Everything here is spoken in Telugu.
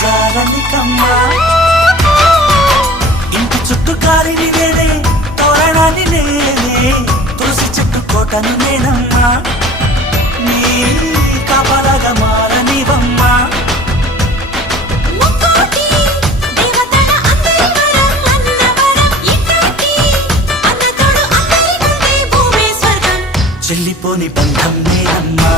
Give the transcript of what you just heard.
జాలనికమ్మ ఇంటి చుట్టూ కాలిని నేనే తోరణాన్ని నేనే తులసి చెట్టు కోటను నేనమ్మా నీ కాపలాగా మారనివమ్మా చెల్లిపోని బంధం నేనమ్మా